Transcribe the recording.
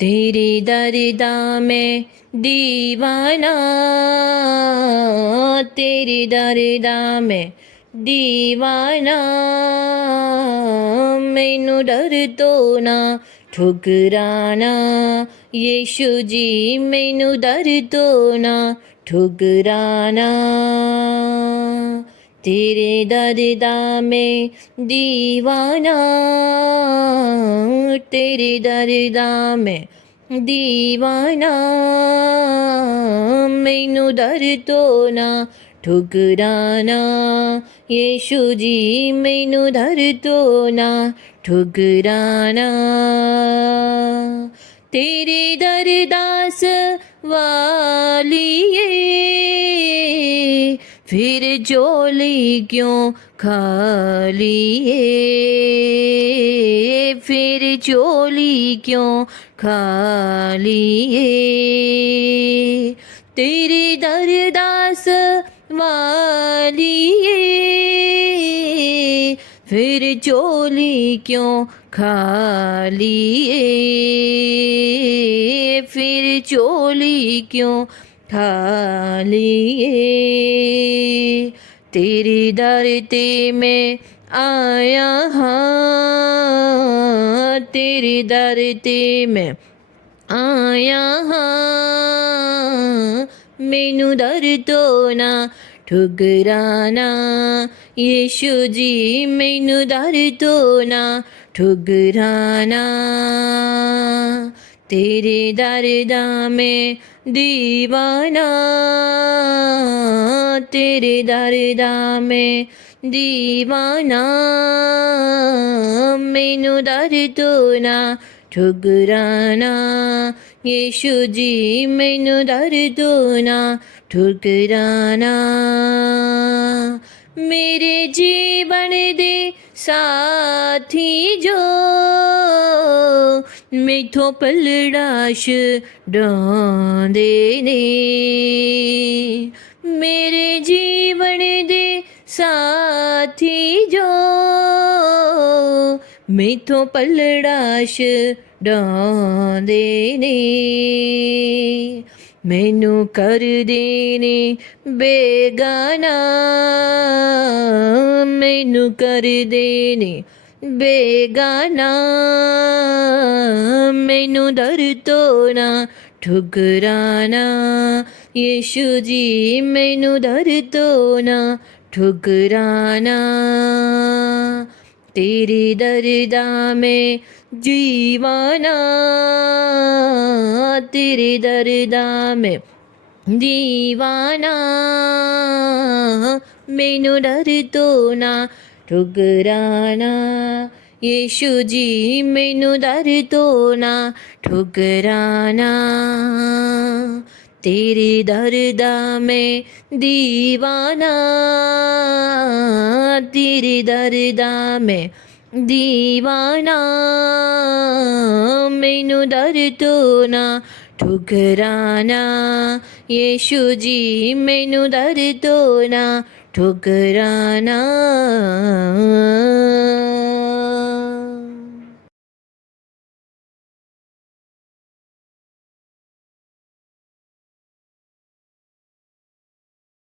तेरे दर्दा में दीवाना, तेरे दर्दा में दीवाना, मैनू डर तो ना ठुकराना, यीशु जी मैनू डर तो ना ठुकराना। तेरे दर्दा में दीवाना, तेरे दर्दा में दीवाना, मैनू डर तो ना ठुकराना, यीशु जी मैनू डर तो ना ठुकराना। तेरे दरदास वालिए फिर झोली क्यों खालिए, फिर झोली क्यों खालिए। तेरे दरदास वालिए फिर झोली क्यों खालिए, फिर झोली क्यों खालिए। तेरे दर ते मैं आया हाँ, तेरे दर ते मैं आया हाँ, मैनू डर तो ना ठुकराना, यीशु जी मैनू डर तो ना ठुकराना। तेरे दर्दा में दीवाना, तेरे दर्दा में दीवाना, मैनू डर तो ना ठुकराना, यीशु जी मैनू डर तो ना ठुकराना। मेरे जीवन दे साथी जो मैथों पलड़ाश डांदे ने, मेरे जीवन दे साथी जो मैथों पलड़ाश डांदे ने, मैनू कर देने बेगाना, मैनू कर देने बेगाना, मैनू डर तो ना ठुकराना, यीशु जी मैनू डर तो ना ठुकराना। तेरे दर्दा में जीवाना, तेरे दर्दा में दीवाना, मैनू डर तो ना ठुकराना, यीशु जी मैनू डर तो ना ठुकराना। तेरे दर्दा में दीवाना, तेरे दर्दा में दीवाना, मैनू डर तो ना ठुकराना, यीशु जी मैनू डर तो ना ठुकराना।